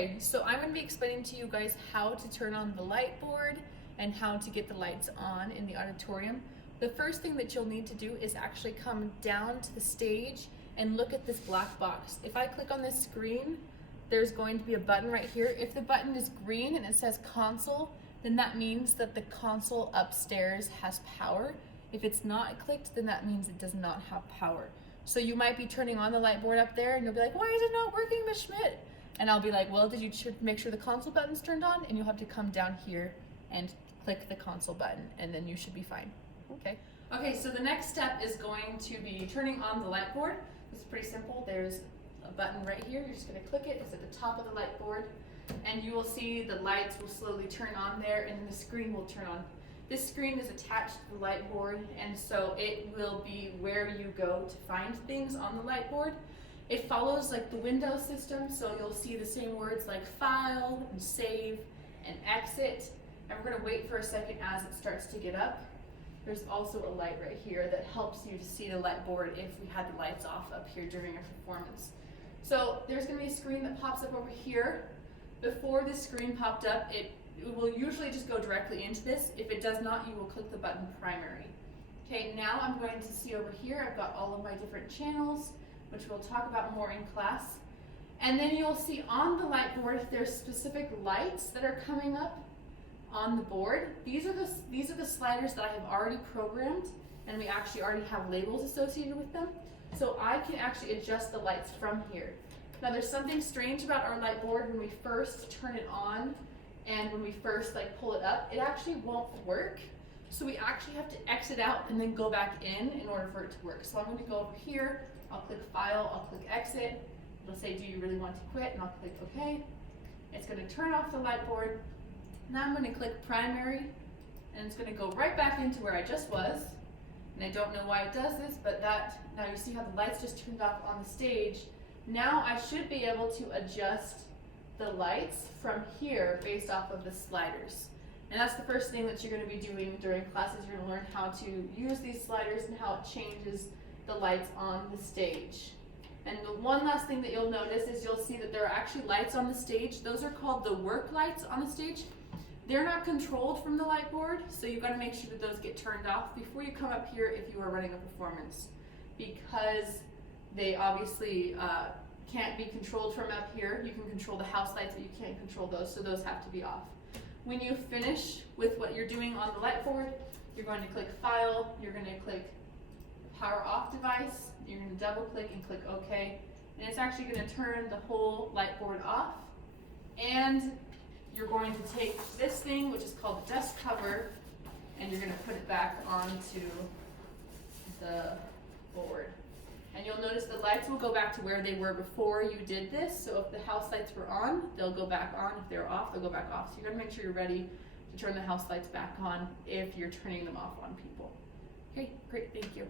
Okay, so I'm going to be explaining to you guys how to turn on the light board and how to get the lights on in the auditorium. The first thing that you'll need to do is actually come down to the stage and look at this black box. If I click on this screen, there's going to be a button right here. If the button is green and it says console, then that means that the console upstairs has power. If it's not clicked, then that means it does not have power. So you might be turning on the light board up there and you'll be like, why is it not working, Ms. Schmidt? And I'll be like, well, did you make sure the console button's turned on? And you'll have to come down here and click the console button, and then you should be fine. Okay. Okay, so the next step is going to be turning on the light board. It's pretty simple. There's a button right here. You're just going to click it. It's at the top of the light board, and you will see the lights will slowly turn on there, and the screen will turn on. This screen is attached to the light board, and so it will be where you go to find things on the light board. It follows like the Windows system, so you'll see the same words like file and save and exit. And we're going to wait for a second as it starts to get up. There's also a light right here that helps you to see the light board if we had the lights off up here during a performance. So there's going to be a screen that pops up over here. Before this screen popped up, it will usually just go directly into this. If it does not, you will click the button primary. Okay, now I'm going to see over here, I've got all of my different channels, which we'll talk about more in class. And then you'll see on the light board, there's specific lights that are coming up on the board. These are the sliders that I have already programmed, and we actually already have labels associated with them. So I can actually adjust the lights from here. Now there's something strange about our light board when we first turn it on and when we first pull it up, it actually won't work. So we actually have to exit out and then go back in order for it to work. So I'm going to go over here, I'll click file, I'll click exit. It'll say, do you really want to quit? And I'll click OK. It's going to turn off the light board. Now I'm going to click primary, and it's going to go right back into where I just was. And I don't know why it does this, but now you see how the lights just turned off on the stage. Now I should be able to adjust the lights from here based off of the sliders. And that's the first thing that you're going to be doing during classes. You're going to learn how to use these sliders and how it changes the lights on the stage. And the one last thing that you'll notice is you'll see that there are actually lights on the stage. Those are called the work lights on the stage. They're not controlled from the light board, so you've got to make sure that those get turned off before you come up here if you are running a performance, because they obviously can't be controlled from up here. You can control the house lights, but you can't control those, so those have to be off. When you finish with what you're doing on the light board, you're going to click File, you're going to click Power Off Device, you're going to double click and click OK, and it's actually going to turn the whole light board off. And you're going to take this thing, which is called the dust cover, and you're going to put it back onto the board. And you'll notice the lights will go back to where they were before you did this. So if the house lights were on, they'll go back on. If they're off, they'll go back off. So you're going to make sure you're ready to turn the house lights back on if you're turning them off on people. Okay, great, thank you.